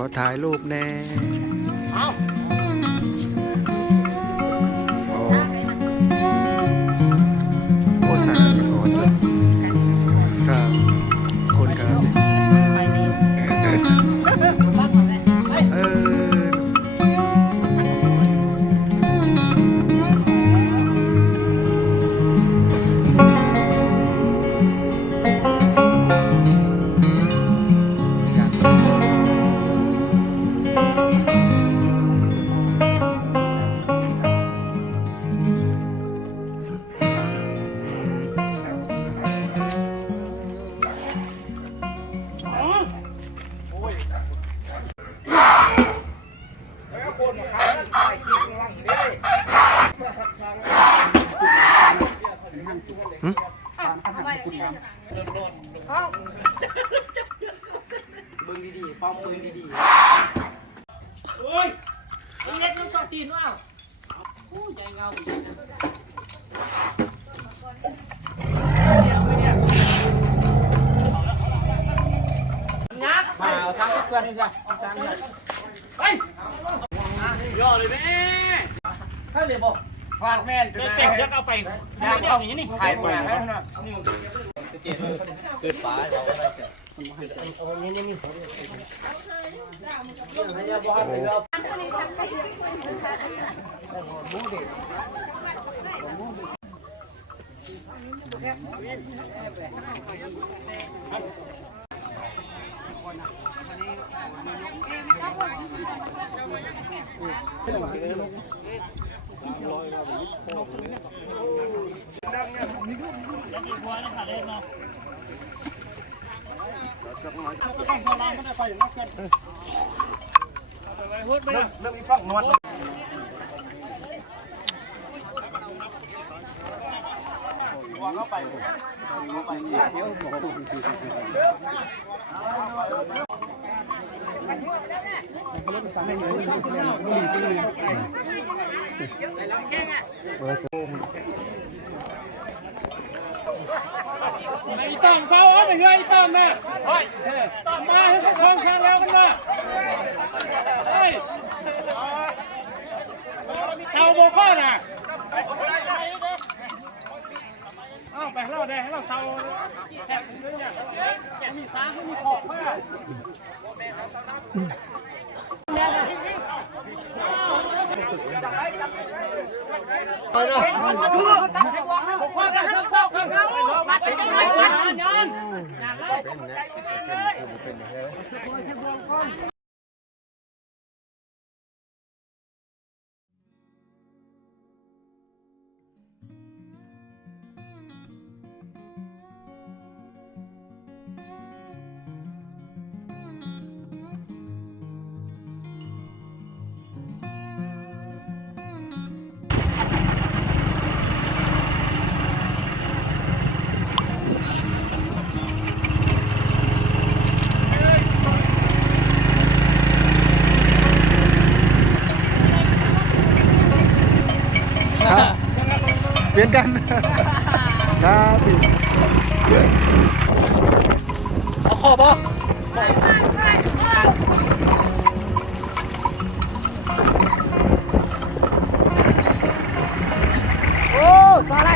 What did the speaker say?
ขอถ่ายรูปแน่ ดีๆป้อมบึงดีโอ้ยเล็กน้ำสองตีนว่ะๆผู้ใจเงายักษ์มาเอาทั้งเพื่อนนี่จ้ะซ้ำเลยไปย่อเลยแม่ถ้าเรียบอกฟาดแม่นจนเต็มยักษ์เอาไปยางเอาอย่างนี้นี่ถ่ายไปให้นะพูดไปเรื่องนี้ ฟังนวดไอ้ ต้อมเขาเอาไปเรื่อยต้อมนะต้อมมาให้คนข้างแล้วกันนะเฮ้ยเอาโบก้อนอะเอาไปให้เราได้ให้เราเตาแขกนึงเนี่ยแขกมีตางมีขอบมาก ครับเป ปลี่ยนกันครับเอาขอบอะโอ้สาไร